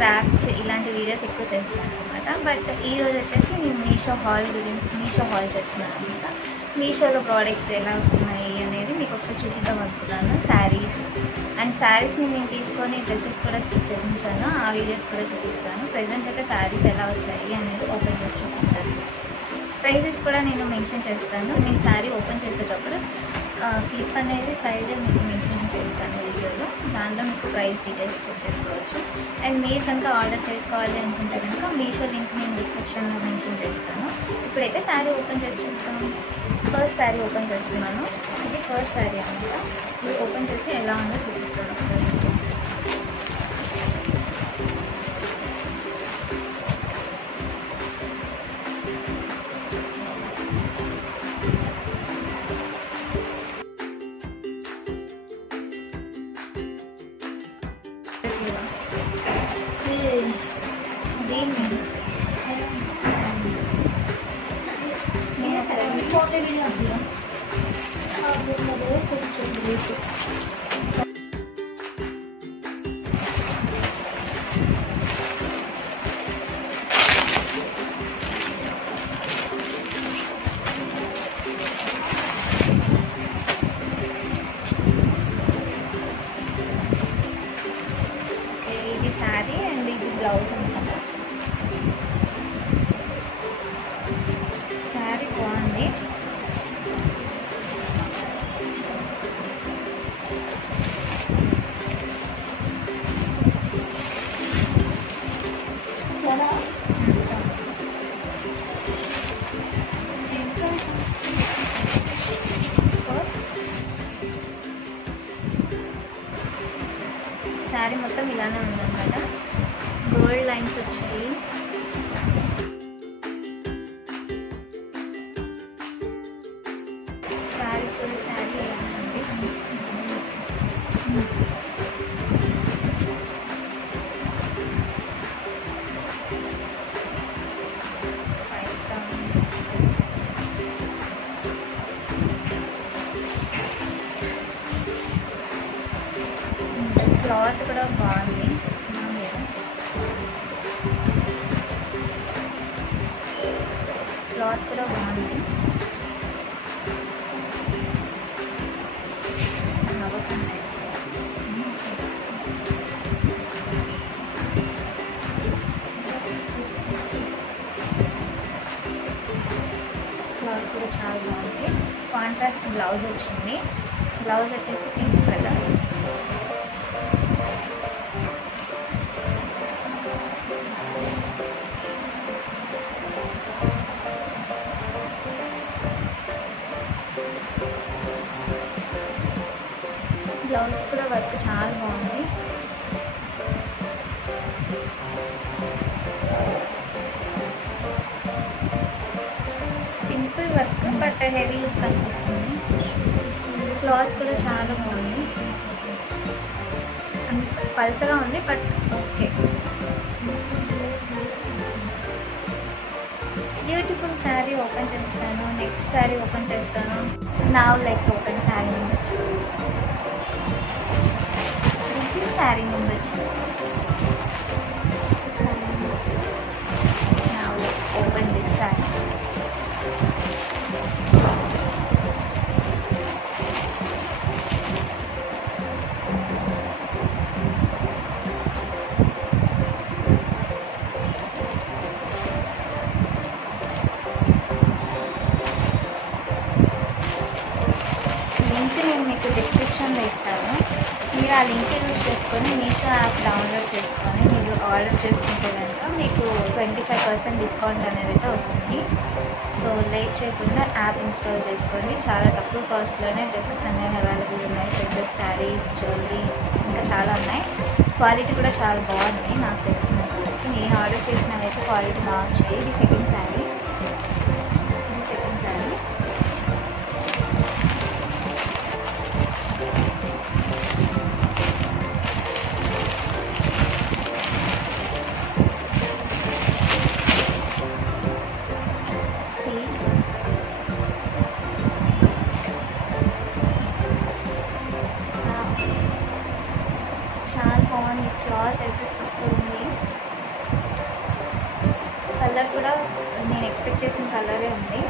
Crafts ఇలాంటి videos ఎక్కువ చేస్తాను అనమాట. బట్ ఈరోజు వచ్చేసి నేను మీషో హాల్ చేస్తున్నాను అనమాట. మీషోలో ప్రోడక్ట్స్ ఎలా వస్తున్నాయి అనేది మీకు ఒకసారి చూపిద్దాం అనుకున్నాను. శారీస్ని నేను తీసుకొని డ్రెస్సెస్ కూడా స్టిచ్ చేయించాను, ఆ వీడియోస్ కూడా చూపిస్తాను. ప్రజెంట్ అయితే శారీస్ ఎలా వచ్చాయి అనేది ఓపెన్ చేసి చూపిస్తాను. ప్రైజెస్ కూడా నేను మెన్షన్ చేస్తాను. నేను శారీ ఓపెన్ చేసేటప్పుడు క్లిప్ అనేది సైడ్ మీకు మెన్షన్ చేస్తాను వీడియోలో. దాంట్లో మీకు ప్రైస్ డీటెయిల్స్ చెక్ చేసుకోవచ్చు. అండ్ మీరు కనుక ఆర్డర్ చేసుకోవాలి అనుకుంటే కనుక మీషో లింక్ నేను డిస్క్రిప్షన్లో మెన్షన్ చేస్తాను. ఇప్పుడైతే శారీ ఓపెన్ చేసి చూస్తాను. ఫస్ట్ శారీ ఓపెన్ చేస్తున్నాను. ఇది ఫస్ట్ శారీ అనమాట. ఇది ఓపెన్ చేసి ఎలా ఉందో చూపిస్తాను ఒకసారి. ఇది శారీ అండ్ ఇది బ్లౌజ్ అనమాట. శారీ బాగుంది. శారీ మొత్తం ఇలానే ఉందన్నమాట. గోల్డ్ లైన్స్ వచ్చాయి. శారీ ఫుల్ శారీ ఇలానే ఉంది. క్లాత్ కూడా బాగుంది. క్లాత్ కూడా బాగుంది. క్లాత్ కూడా చాలా బాగుంది. కాంట్రాస్ట్ బ్లౌజ్ వచ్చింది. బ్లౌజ్ వచ్చేసి పింక్ కలర్. బ్లౌజ్ కూడా వర్క్ చాలా బాగుంది. Simple work but heavy look అనిపిస్తుంది. క్లాత్ కూడా చాలా బాగుంది. పల్సగా ఉంది but okay. Beautiful sari open చేస్తాను. నెక్స్ట్ శారీ ఓపెన్ చేస్తాను. Now let's open sari number 2. This is sari number 2. Now let's open this sari. నేను మీకు డిస్క్రిప్షన్లో ఇస్తాను. మీరు ఆ లింక్ యూజ్ చేసుకొని మీషో యాప్ డౌన్లోడ్ చేసుకొని మీరు ఆర్డర్ చేసుకుంటే కనుక మీకు 25% డిస్కౌంట్ అనేది అయితే వస్తుంది. సో లేట్ చేయకుండా యాప్ ఇన్స్టాల్ చేసుకోండి. చాలా తక్కువ కాస్ట్లోనే డ్రెస్సెస్ అనేవి అవైలబుల్ ఉన్నాయి. డ్రెస్సెస్, శారీస్, జ్యువెలరీ ఇంకా చాలా ఉన్నాయి. క్వాలిటీ కూడా చాలా బాగుంది. నాకు తెలిసినంత వరకు నేను ఆర్డర్ చేసినవి అయితే క్వాలిటీ బాగా వచ్చాయి. ఇది సెకండ్ శారీ. చాలా బాగుంది. క్లాత్ అయితే సూపర్ ఉంది. నేను ఎక్స్పెక్ట్ చేసిన కలరే ఉంది.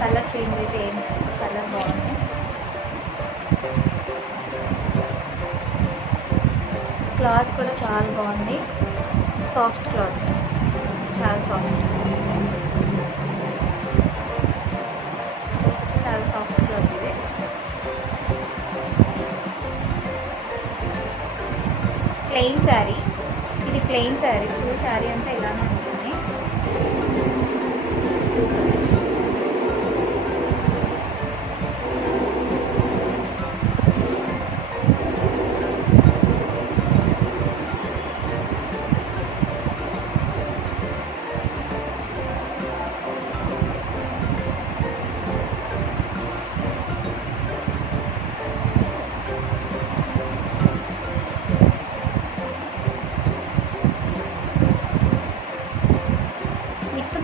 కలర్ చేంజ్ అయితే ఏం లేదు, కలర్ బాగుంది. క్లాత్ కూడా చాలా బాగుంది, సాఫ్ట్ క్లాత్, చాలా సాఫ్ట్, చాలా సాఫ్ట్ క్లాత్ ఇది. ప్లెయిన్ శారీ, ఇది ప్లెయిన్ శారీ, ఫుల్ శారీ అంతా ఇలానే ఉంటుంది.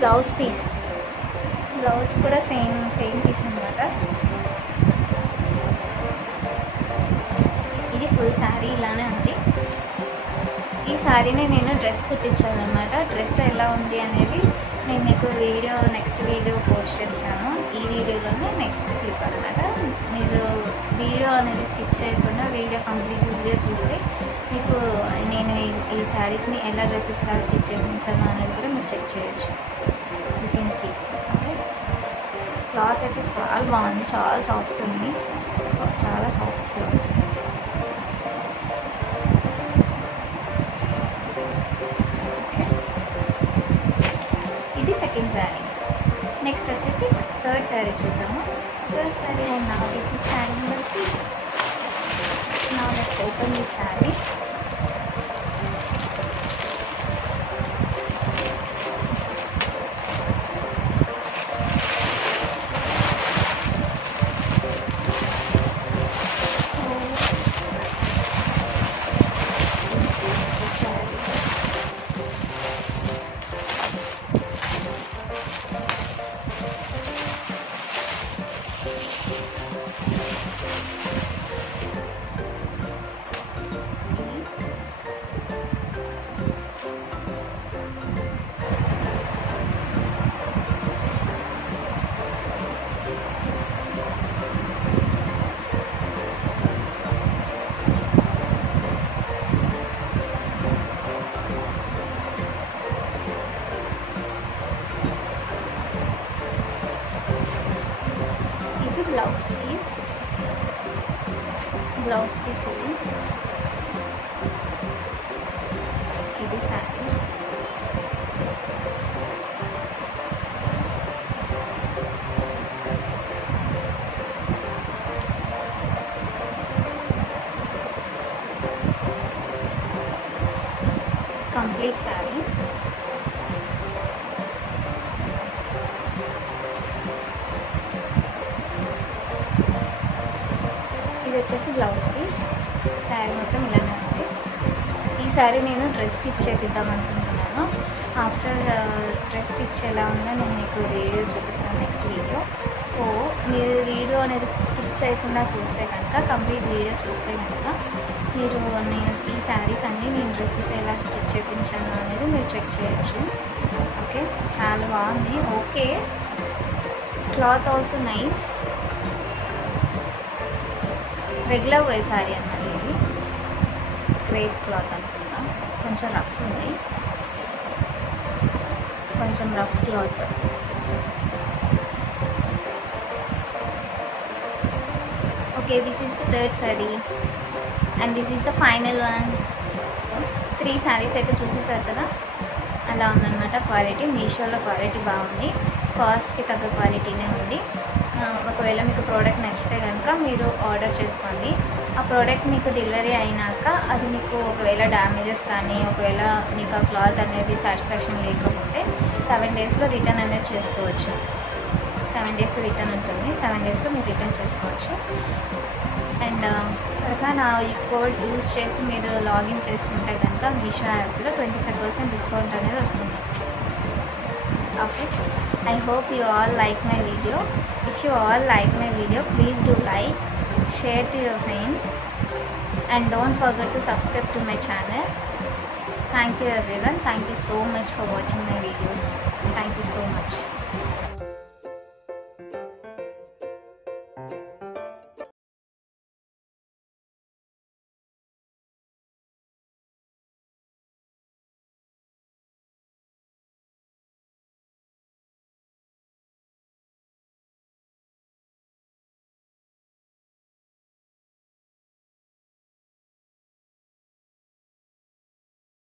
బ్లౌజ్ పీస్, బ్లౌజ్ కూడా సేమ్ పీస్ అనమాట. ఇది ఫుల్ శారీ ఇలానే ఉంది. ఈ శారీని నేను డ్రెస్ కుట్టించాను అనమాట. డ్రెస్ ఎలా ఉంది అనేది నేను మీకు నెక్స్ట్ వీడియో పోస్ట్ చేస్తాను. ఈ వీడియోలోనే నెక్స్ట్ క్లిప్ అనమాట. మీరు వీడియో అనేది స్కిప్ చేయకుండా కంప్లీట్ వీడియో చూస్తే మీకు నేను ఈ శారీస్ని ఎలా డ్రెస్సెస్ లాగా స్టిచ్ చేయించాను అనేది కూడా మీరు చెక్ చేయొచ్చు. You can see. Okay, cloth అయితే చాలా బాగుంది, చాలా సాఫ్ట్ ఉంది, చాలా సాఫ్ట్ క్లాత్. ఇది సెకండ్ శారీ. నెక్స్ట్ వచ్చేసి థర్డ్ శారీ చూద్దాము. థర్డ్ శారీ అండ్ నా this sari number 3. Now let's open this saree. Blouse piece ఇది శారీ. కంప్లీట్ శారీ. ఇది వచ్చేసి బ్లౌజ్ పీస్. శారీ మొత్తం ఇలానే ఉంది. ఈ శారీ నేను డ్రెస్ స్టిచ్ చేపిద్దాం అనుకుంటున్నాను. ఆఫ్టర్ డ్రెస్ స్టిచ్ ఎలా ఉందో నేను మీకు వీడియో చూపిస్తాను నెక్స్ట్ వీడియో. సో మీరు వీడియో అనేది స్కిప్ చేయకుండా చూస్తే కనుక, కంప్లీట్ వీడియో చూస్తే కనుక మీరు నేను ఈ శారీస్ అన్నీ నేను డ్రెస్సెస్ ఎలా స్టిచ్ చేయించాను అనేది మీరు చెక్ చేయొచ్చు. ఓకే, చాలా బాగుంది. Okay, cloth also nice. Regular way sari అన్నమాట. ఇది క్రేప్ క్లాత్ అనుకుంటా, కొంచెం రఫ్ ఉంది, కొంచెం rough cloth. Okay, this is the third sari and this is the final one. 3 saris అయితే చూసేసారు కదా, అలా ఉందన్నమాట క్వాలిటీ. మీషోలో క్వాలిటీ బాగుంది, కాస్ట్కి తగ్గ క్వాలిటీనే ఉంది. ఒకవేళ మీకు ప్రోడక్ట్ నచ్చితే కనుక మీరు ఆర్డర్ చేసుకోండి. ఆ ప్రోడక్ట్ మీకు డెలివరీ అయినాక అది మీకు ఒకవేళ డ్యామేజెస్ కానీ, ఒకవేళ మీకు ఆ క్లాత్ అనేది సాటిస్ఫాక్షన్ లేకపోతే 7 డేస్లో రిటర్న్ అనేది చేసుకోవచ్చు. 7 డేస్ రిటర్న్ ఉంటుంది. 7 డేస్లో మీరు రిటర్న్ చేసుకోవచ్చు. అండ్ కనుక నా ఈ కోడ్ యూజ్ చేసి మీరు లాగిన్ చేసుకుంటే కనుక మీషో యాప్లో 25% డిస్కౌంట్ అనేది వస్తుంది. Okay, I hope you all like my video. If you all like my video, please do like, share to your friends, and don't forget to subscribe to my channel. Thank you everyone. Thank you so much for watching my videos. Thank you so much.